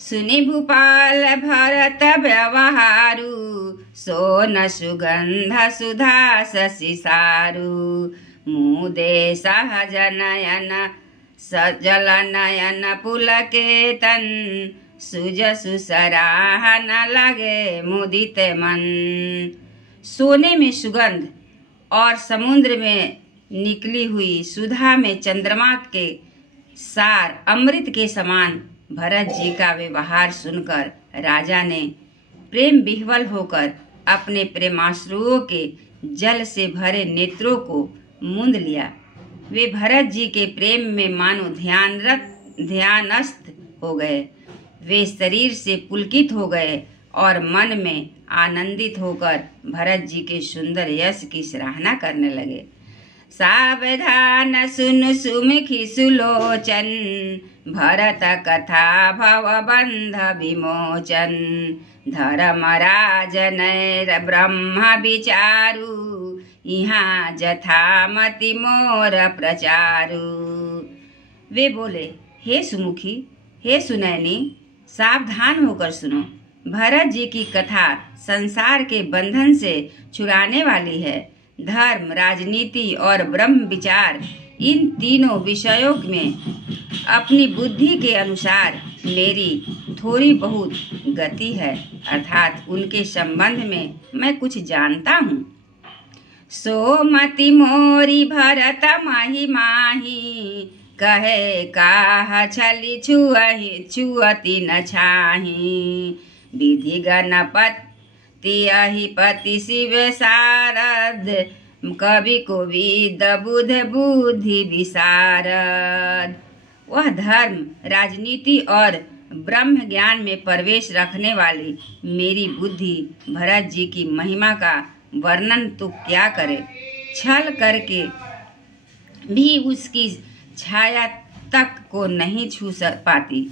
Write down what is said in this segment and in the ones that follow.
सुनि भूपाल भरत व्यवहारु, सोन सुगंध सुधा शशि सारु। मुदे सहज नयन सजल नयन पुलकेतन, सुजसु सराहन लगे मुदित मन। सोने में सुगंध और समुद्र में निकली हुई सुधा में चंद्रमा के सार अमृत के समान भरत जी का व्यवहार सुनकर राजा ने प्रेम विह्वल होकर अपने प्रेमाश्रुओं के जल से भरे नेत्रों को मूंद लिया। वे भरत जी के प्रेम में मानो ध्यानस्थ हो गए। वे शरीर से पुलकित हो गए और मन में आनंदित होकर भरत जी के सुंदर यश की सराहना करने लगे। सावधान सुन सुमुखी सुलोचन, भरत कथा भव बंध विमोचन। धर्मराज नैर ब्रह्म विचारु, यहाँ जथामति मोर प्रचारु। वे बोले, हे सुमुखी, हे सुनैनी, सावधान होकर सुनो। भरत जी की कथा संसार के बंधन से छुड़ाने वाली है। धर्म, राजनीति और ब्रह्म विचार, इन तीनों विषयों में अपनी बुद्धि के अनुसार मेरी थोड़ी बहुत गति है, अर्थात उनके संबंध में मैं कुछ जानता हूँ। सोमति मोरी भरत माही माही, कहे काह छली छुअति न छाही। विधि गणपति अहिपति शिव शारद, कवि कोविद बुध बुद्धि विशारद। वह धर्म, राजनीति और ब्रह्म ज्ञान में प्रवेश रखने वाली मेरी बुद्धि भरत जी की महिमा का वर्णन तो क्या करे, छल करके भी उसकी छाया तक को नहीं छू पाती।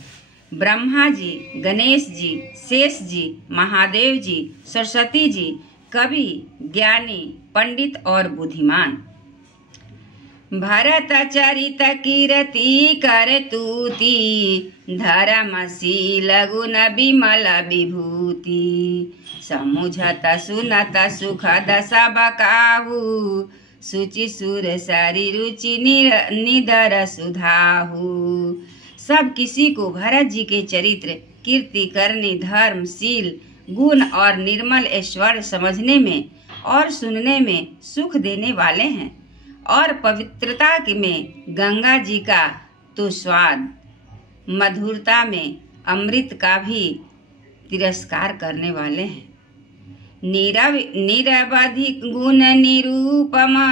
ब्रह्मा जी, गणेश जी, शेष जी, महादेव जी, सरस्वती जी, कवि, ज्ञानी, पंडित और बुद्धिमान। भरत चरित कीर्ति कर तूती, धर्मशील गुण विमल विभूति। समुझत सुनत सुखद सब काहू, सुचि सुर सरी रुचि निदर सुधाहू। सब किसी को भरत जी के चरित्र, कीर्ति करने, धर्मशील गुण और निर्मल ऐश्वर्य समझने में और सुनने में सुख देने वाले हैं, और पवित्रता में गंगा जी का तो स्वाद, मधुरता में अमृत का भी तिरस्कार करने वाले हैं। निरवधि गुण निरूपमा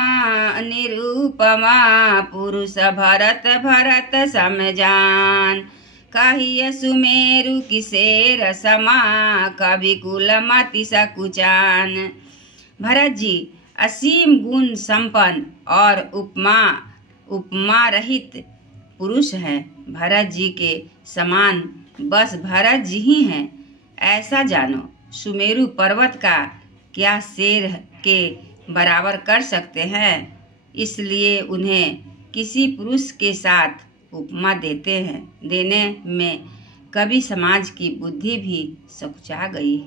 पुरुष भरत भरत समजान। कहिय सुमेरु किसेर समा, कवि कुल मति सकुचान। भरत जी असीम गुण संपन्न और उपमा रहित पुरुष हैं। भरत जी के समान बस भरत जी ही हैं, ऐसा जानो। सुमेरु पर्वत का क्या शेर के बराबर कर सकते हैं, इसलिए उन्हें किसी पुरुष के साथ उपमा देने में कवि समाज की बुद्धि भी सकुचा गई।